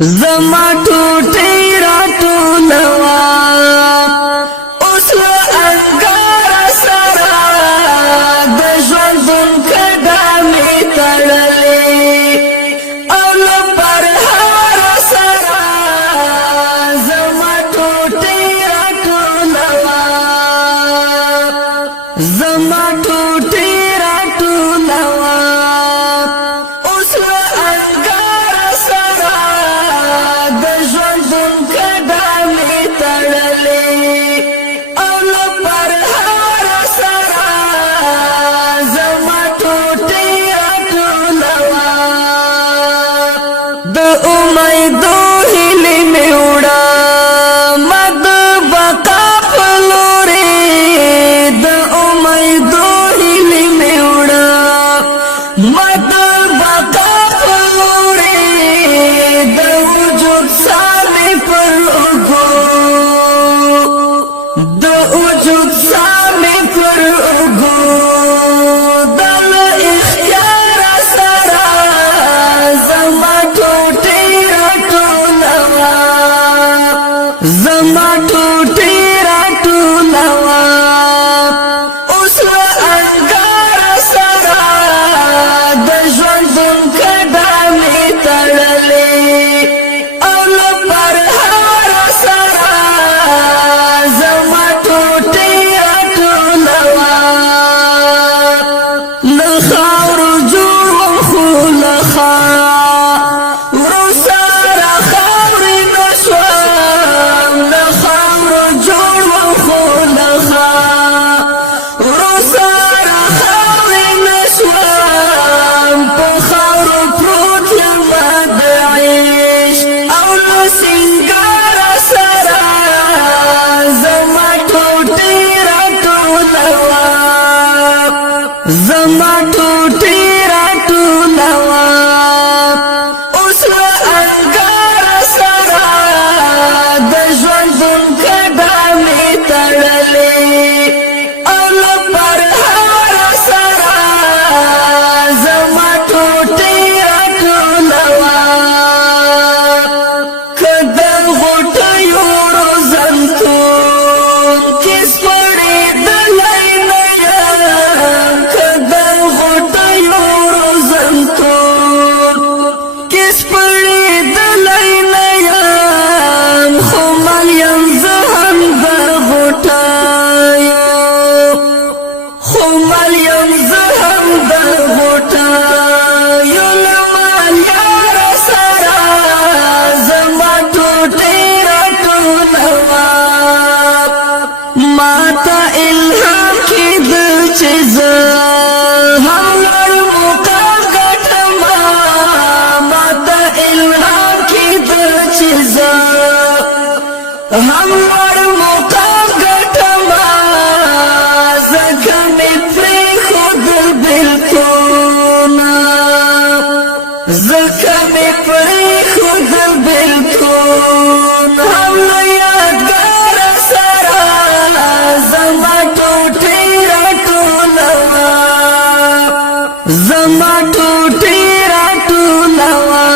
زما ټوټې راټولوا اوس له انګار سره د ژوندون کډه مې تړلې او له پرهار سره زما ټوټې راټولوا زما ټوټې راټولوا اوس له انګار سره د ژوندون کډه مې تړلې او له پرهار سره زما ټوټې راټولوا د امیدو هیلې مې وړه ما د بقا په لورې د امیدو هیلې مې وړه ما د بقا په لورې د وجود ساه مې پر اوږو د وجود ساه مې پر اوږو د له اختیاره سره زما ټوټې راټولوا زما ټوټې راټولوا اوس له انګار سره د ژوندون کډه مې تړلې او له پرهار سره زما ټوټې راټولوا له خاورو جوړ وم خو له خاورو سره خاورې نه شوم له خاورو جوړ وم خو له خاورو سره خاورې نه شوم په خاورو پروت یمه د عشق او له سینګار سره زما ټوټې راټولوا زما ټوټې راټولوا اوس له انګار سره د ژوندون کډه مې تړلې او له پرهار سره زما ټوټې راټولوا که د غوټیو روزنتون کې سپړېدلی نه یم که د غوټیو روزنتون کې سپړېدلی نه یم خو مل یم زه هم د غوټیو خو مل یم زه هم د غوټیو له مالیاره سره زما ټوټې راټولوا ماته الهام کېدل چې زه هم لوړ مقام ګټمه ماته الهام کېدل چې زه هم لوړ مقام ګټمه ځکه مې پرېښودل بېلتونه ځکه مې پرېښودل بېلتون هم له یادګاره سره زما ټوټې راټولوا زما ټوټې راټولوا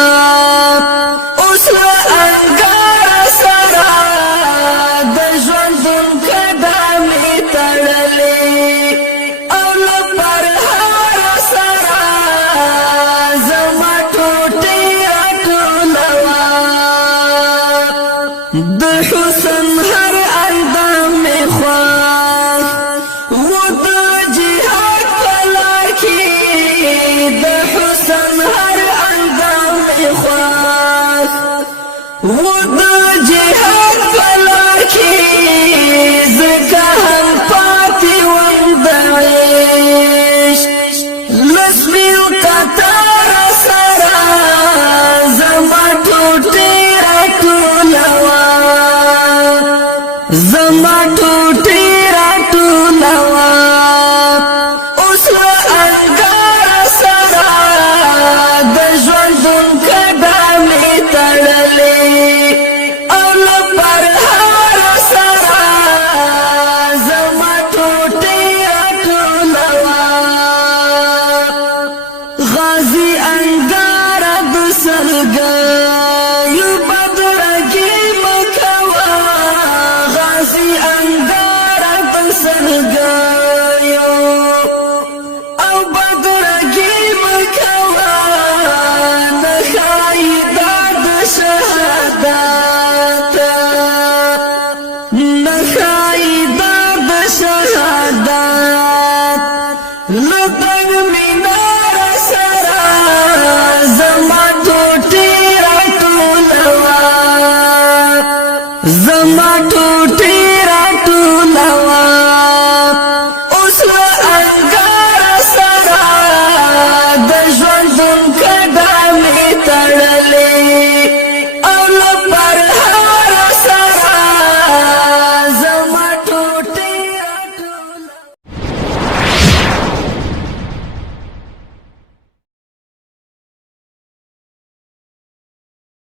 اوس له انګار سره د ژوندون کډه مې تړلې او له پرهار سره زما ټوټې راټولوا د حسن هر اندام مې خوښ و د جهاد په لار کې د حسن هر اندام مې خوښ و د